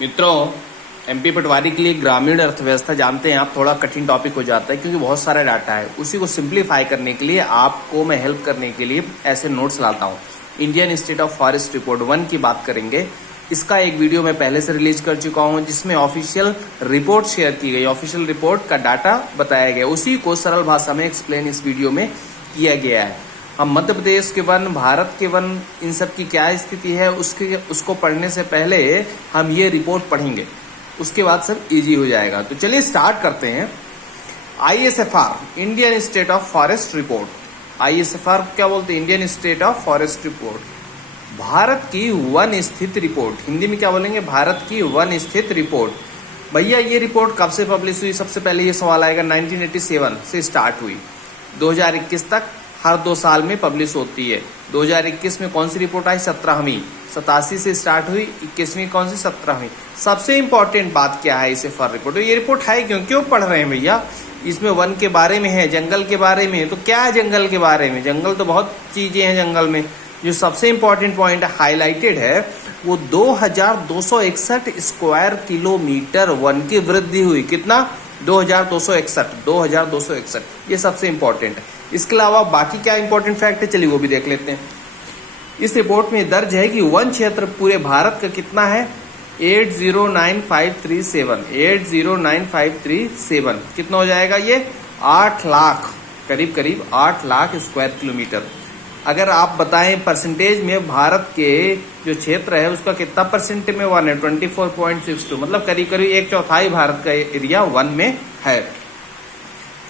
मित्रों, एमपी पटवारी के लिए ग्रामीण अर्थव्यवस्था जानते हैं आप, थोड़ा कठिन टॉपिक हो जाता है क्योंकि बहुत सारा डाटा है। उसी को सिंप्लीफाई करने के लिए आपको मैं हेल्प करने के लिए ऐसे नोट्स लाता हूँ। Indian institute of forest report 1 की बात करेंगे। इसका एक वीडियो मैं पहले से रिलीज कर चुका हूँ जिसमें ऑफिशियल रिपोर्ट शेयर की गई, ऑफिशियल रिपोर्ट का डाटा बताया गया। उसी को सरल भाषा में एक्सप्लेन इस वीडियो में किया गया है। हम मध्य प्रदेश के वन, भारत के वन, इन सब की क्या स्थिति है उसको पढ़ने से पहले हम ये रिपोर्ट पढ़ेंगे, उसके बाद सब इजी हो जाएगा। तो चलिए स्टार्ट करते हैं। ISFR, Indian institute of forest report. ISFR क्या बोलते हैं? Indian institute of forest report, Bharat की वन स्थित रिपोर्ट। हिंदी में क्या बोलेंगे? भारत की वन स्थित रिपोर्ट। भैया ये रिपोर्ट कब से पब्लिश हुई? सबसे पहले ये सवाल आएगा। 1987 से स्टार्ट हुई, 2021 तक हर 2 साल में पब्लिश होती है। 2021 में कौन सी रिपोर्ट आई? 17वीं। 87 से स्टार्ट हुई, 21वीं कौन सी? 17वीं। सबसे इंपॉर्टेंट बात क्या है ISFR रिपोर्ट? तो ये रिपोर्ट है क्यों पढ़ रहे हैं भैया? इसमें वन के बारे में है, जंगल के बारे में। तो क्या है जंगल के बारे में? जंगल तो बहुत चीजें हैं जंगल में। जो सबसे इंपॉर्टेंट पॉइंट हाईलाइटेड है वो 2261 स्क्वायर किलोमीटर वन की वृद्धि हुई। कितना? 2261। ये सबसे इंपॉर्टेंट है। इसके अलावा बाकी क्या इंपॉर्टेंट फैक्ट है, चलिए वो भी देख लेते हैं। इस रिपोर्ट में दर्ज है कि वन क्षेत्र पूरे भारत का कितना है? 809537 कितना हो जाएगा? ये 8 लाख, करीब 8 लाख स्क्वायर किलोमीटर। अगर आप बताएं परसेंटेज में भारत के जो क्षेत्र है उसका कितना परसेंट में वन है? 24.62, मतलब करीब 1/4 भारत का एरिया वन में है।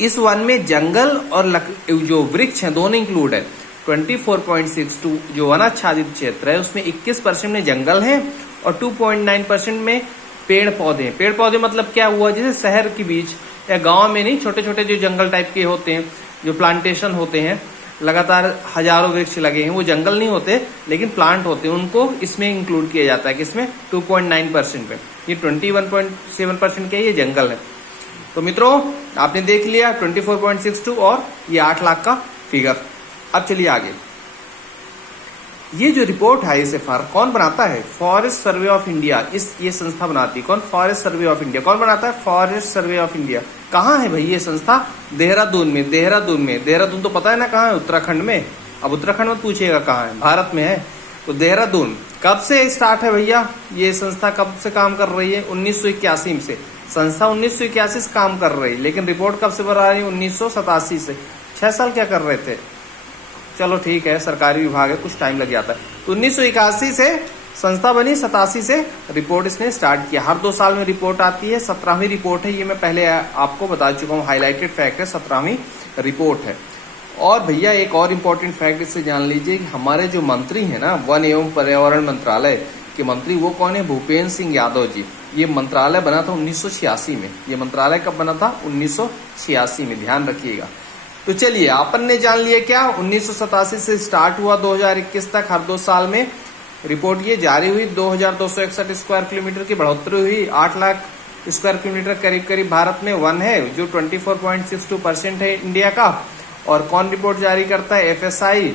इस वन में जंगल और जो वृक्ष हैं दोनों इंक्लूड है। 24.62 जो वनाच्छादित क्षेत्र है उसमें 21% में जंगल है और 2.9% में पेड़ पौधे हैं। पेड़ पौधे मतलब क्या हुआ? जैसे शहर के बीच या गांव में नहीं, छोटे छोटे जो जंगल टाइप के होते हैं, जो प्लांटेशन होते हैं, लगातार हजारों वृक्ष लगे हैं, वो जंगल नहीं होते लेकिन प्लांट होते हैं, उनको इसमें इंक्लूड किया जाता है। किसमें? 2.9% में। ये 21.7% के ये जंगल है। तो मित्रों आपने देख लिया 24.62 और ये 8 लाख का फिगर। अब चलिए आगे। ये जो रिपोर्ट है ISFR कौन बनाता है? Forest survey of India. ये संस्था बनाती है। कौन? Forest survey of India. कौन बनाता है? Forest survey of India. कहाँ है भाई ये संस्था? देहरादून में। देहरादून तो पता है ना कहाँ है? उत्तराखंड में। अब उत्तराखंड में पूछिएगा कहाँ है, भारत में है तो देहरादून। कब से स्टार्ट है भैया ये संस्था? कब से काम कर रही है? 1981 से। संस्था 1981 से काम कर रही है, लेकिन रिपोर्ट कब से बना रही है? 1987 से। 6 साल क्या कर रहे थे? चलो ठीक है, सरकारी विभाग है, कुछ टाइम लग जाता है। तो 1981 से संस्था बनी, 87 से रिपोर्ट इसने स्टार्ट किया। हर 2 साल में रिपोर्ट आती है। 17वीं रिपोर्ट है, ये मैं पहले आपको बता चुका हूँ। हाईलाइटेड फैक्ट है, 17वीं रिपोर्ट है। और भैया एक और इम्पोर्टेंट फैक्ट इससे जान लीजिए कि हमारे जो मंत्री है ना, वन एवं पर्यावरण मंत्रालय के मंत्री, वो कौन है? भूपेंद्र सिंह यादव जी। ये मंत्रालय बना था 1986 में। ये मंत्रालय कब बना था? 1986 में, ध्यान रखिएगा। तो चलिए अपन ने जान लिया क्या? 1987 से स्टार्ट हुआ, 2021 तक हर 2 साल में रिपोर्ट ये जारी हुई। 2261 स्क्वायर किलोमीटर की बढ़ोतरी हुई। 8 लाख स्क्वायर किलोमीटर करीब भारत में वन है, जो 24.62% है इंडिया का। और कौन रिपोर्ट जारी करता है? FSI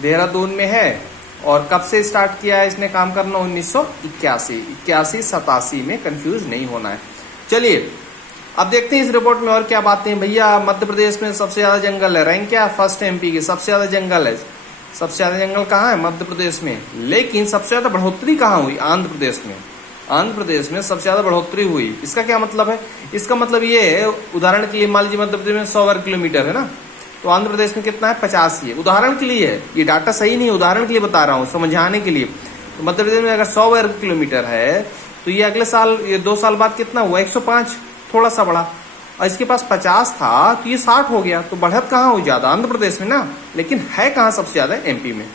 देहरादून में है। और कब से स्टार्ट किया है इसने काम करना? 1981 में, कंफ्यूज नहीं होना है। चलिए अब देखते हैं इस रिपोर्ट में और क्या बातें हैं। भैया मध्य प्रदेश में सबसे ज्यादा जंगल है, रैंक क्या? फर्स्ट MP की, सबसे ज्यादा जंगल है। सबसे ज्यादा जंगल कहाँ है? मध्य प्रदेश में। लेकिन सबसे ज्यादा बढ़ोतरी कहाँ हुई? आंध्र प्रदेश में। आंध्र प्रदेश में सबसे ज्यादा बढ़ोतरी हुई। इसका क्या मतलब है? इसका मतलब ये है, उदाहरण के लिए मान लीजिए मध्य प्रदेश में 100 वर्ग किलोमीटर है ना, तो आंध्र प्रदेश में कितना है? 50 ही है। उदाहरण के लिए है, ये डाटा सही नहीं है, उदाहरण के लिए बता रहा हूँ, समझाने के लिए। तो मध्य प्रदेश में अगर 100 वर्ग किलोमीटर है तो ये अगले साल, ये 2 साल बाद कितना हुआ? 105, थोड़ा सा बढ़ा। और इसके पास 50 था तो ये 60 हो गया। तो बढ़त कहाँ हुई? ज्यादा आंध्र प्रदेश में ना, लेकिन है कहाँ सबसे ज्यादा? MP में।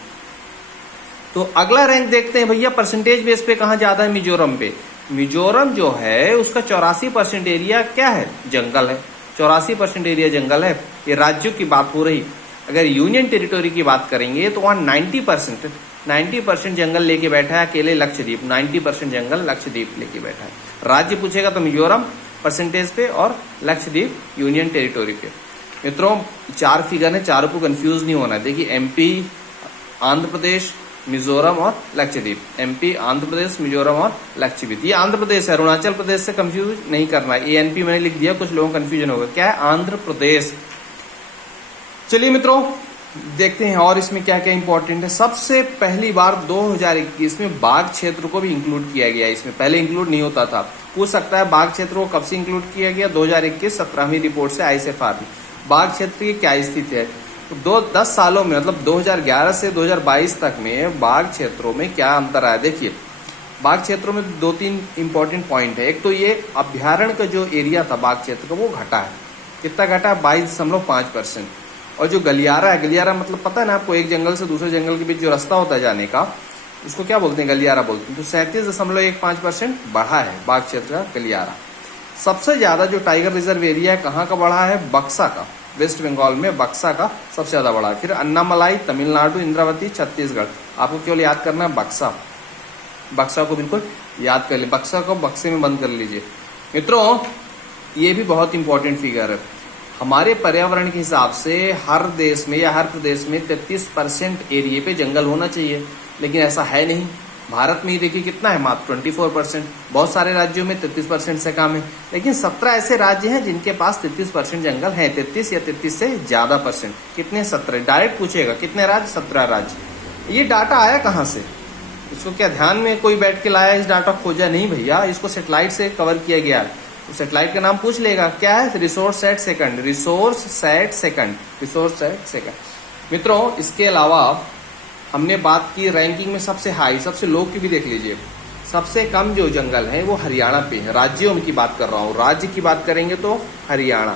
तो अगला रैंक देखते हैं भैया, परसेंटेज बेस पे कहाँ ज्यादा है? मिजोरम पे। मिजोरम जो है उसका 84% एरिया क्या है? जंगल है। 84% एरिया जंगल है। ये राज्यों की बात हो रही। अगर यूनियन टेरिटोरी की बात करेंगे तो वहां 90% जंगल लेके बैठा है अकेले लक्षद्वीप। 90% जंगल लक्षद्वीप लेके बैठा है। राज्य पूछेगा तो मिजोरम परसेंटेज पे और लक्षद्वीप यूनियन टेरिटोरी पे। मित्रों 4 फिगर है, चारों को कंफ्यूज नहीं होना है। देखिए MP, आंध्र प्रदेश, मिजोरम और लक्षद्वीप। एमपी, आंध्र प्रदेश, मिजोरम और लक्षद्वीप। ये आंध्र प्रदेश है, अरुणाचल प्रदेश से कंफ्यूज नहीं करना है। एएनपी मैंने लिख दिया, कुछ लोगों को कंफ्यूजन होगा, क्या है आंध्र प्रदेश। चलिए मित्रों देखते हैं और इसमें क्या क्या इंपॉर्टेंट है। सबसे पहली बार 2021 में बाघ क्षेत्र को भी इंक्लूड किया गया। इसमें पहले इंक्लूड नहीं होता था। पूछ सकता है बाघ क्षेत्र को कब से इंक्लूड किया गया? 2021 17वीं रिपोर्ट से ICFR में। बाघ क्षेत्र की क्या स्थिति है? तो 10 सालों में मतलब 2011 से 2022 तक में बाघ क्षेत्रों में क्या अंतर आया? देखिए बाघ क्षेत्रों में 2-3 इंपॉर्टेंट पॉइंट है। एक तो ये अभ्यारण्य का जो एरिया था बाघ क्षेत्र का वो घटा है। कितना घटा? 22.5%। और जो गलियारा है, गलियारा मतलब पता है ना आपको, एक जंगल से दूसरे जंगल के बीच जो रास्ता होता है जाने का, उसको क्या बोलते हैं? गलियारा बोलते हैं। तो 37.15% बढ़ा है बाघ क्षेत्र का गलियारा। सबसे ज्यादा जो टाइगर रिजर्व एरिया है कहाँ का बढ़ा है? बक्सा का, वेस्ट बंगाल में बक्सा का सबसे ज्यादा बढ़ा है। फिर अन्नामलाई, तमिलनाडु, इंद्रावती, छत्तीसगढ़। आपको केवल याद करना है बक्सा। बक्सा को बिल्कुल याद कर ले, बक्सा को बक्से में बंद कर लीजिए। मित्रों ये भी बहुत इंपॉर्टेंट फिगर है। हमारे पर्यावरण के हिसाब से हर देश में या हर प्रदेश में 33% एरिया पे जंगल होना चाहिए, लेकिन ऐसा है नहीं। भारत में ही देखिए कितना है, मात्र 24%। बहुत सारे राज्यों में 33% से कम है, लेकिन 17 ऐसे राज्य हैं जिनके पास 33% जंगल है। 33 या 33 से ज्यादा परसेंट। कितने? 17। डायरेक्ट पूछेगा कितने राज्य? 17 राज्य। ये डाटा आया कहाँ से? इसको क्या ध्यान में कोई बैठ के लाया, इस डाटा खोजा? नहीं भैया, इसको सेटेलाइट से कवर किया गया। तो सेटेलाइट का नाम पूछ लेगा, क्या है? Resource set second. Resource set second, resource set second. मित्रों इसके अलावा हमने बात की रैंकिंग में सबसे हाई, सबसे लो की भी देख लीजिए। सबसे कम जो जंगल है वो हरियाणा पे है। राज्यों की बात कर रहा हूँ, राज्य की बात करेंगे तो हरियाणा,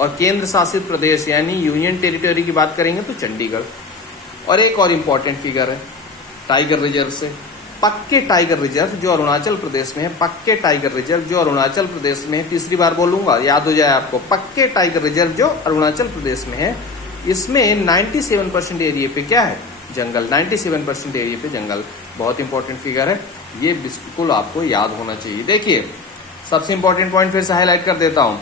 और केंद्र शासित प्रदेश यानी यूनियन टेरिटरी की बात करेंगे तो चंडीगढ़। और एक और इम्पोर्टेंट फिगर है टाइगर रिजर्व से। पक्के टाइगर रिजर्व जो अरुणाचल प्रदेश में है, पक्के टाइगर रिजर्व जो अरुणाचल प्रदेश में है, तीसरी बार बोलूंगा याद हो जाए आपको, पक्के टाइगर रिजर्व जो अरुणाचल प्रदेश में है, इसमें 97% एरिया पे क्या है? जंगल। 97% एरिया पे जंगल। बहुत इंपॉर्टेंट फिगर है, ये बिल्कुल आपको याद होना चाहिए। देखिए सबसे इंपॉर्टेंट पॉइंट फिर से हाईलाइट कर देता हूँ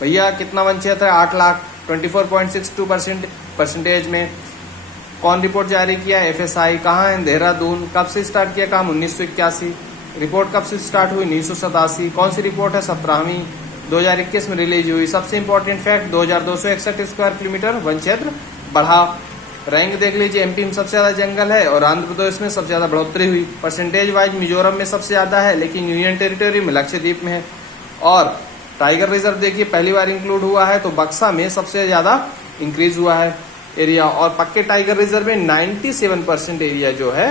भैया। कितना वन क्षेत्र है? 8 लाख। 24.62% परसेंटेज में। कौन रिपोर्ट जारी किया? FSI। कहाँ है? देहरादून। कब से स्टार्ट किया काम? 1981। रिपोर्ट कब से स्टार्ट हुई? 1987। कौन सी रिपोर्ट है? 17वीं 2021 में रिलीज हुई। सबसे important fact 2261 square kilometre one क्षेत्र बढ़ा। रैंक देख लीजिए, MP में सबसे ज्यादा जंगल है और आंध्र प्रदेश में सबसे ज्यादा बढ़ोतरी हुई। परसेंटेज वाइज मिजोरम में सबसे ज्यादा है, लेकिन यूनियन टेरिटरी में लक्षद्वीप में है। और टाइगर रिजर्व देखिए पहली बार इंक्लूड हुआ है तो बक्सा में सबसे ज्यादा इंक्रीज हुआ है एरिया। और पक्के टाइगर रिजर्व में 97% एरिया जो है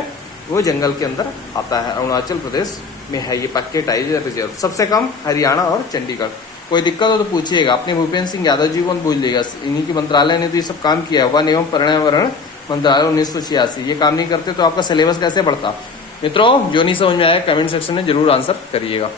वो जंगल के अंदर आता है। अरुणाचल प्रदेश में है ये पक्के टाइगर रिजर्व। सबसे कम हरियाणा और चंडीगढ़। कोई दिक्कत हो तो पूछिएगा। अपने भूपेंद्र सिंह यादव जी को पूछ लेगा, इन्हीं की मंत्रालय ने तो ये सब काम किया है। वन एवं पर्यावरण मंत्रालय 1986। ये काम नहीं करते तो आपका सिलेबस कैसे बढ़ता? मित्रों जो नहीं समझ में आया कमेंट सेक्शन में जरूर आंसर करिएगा।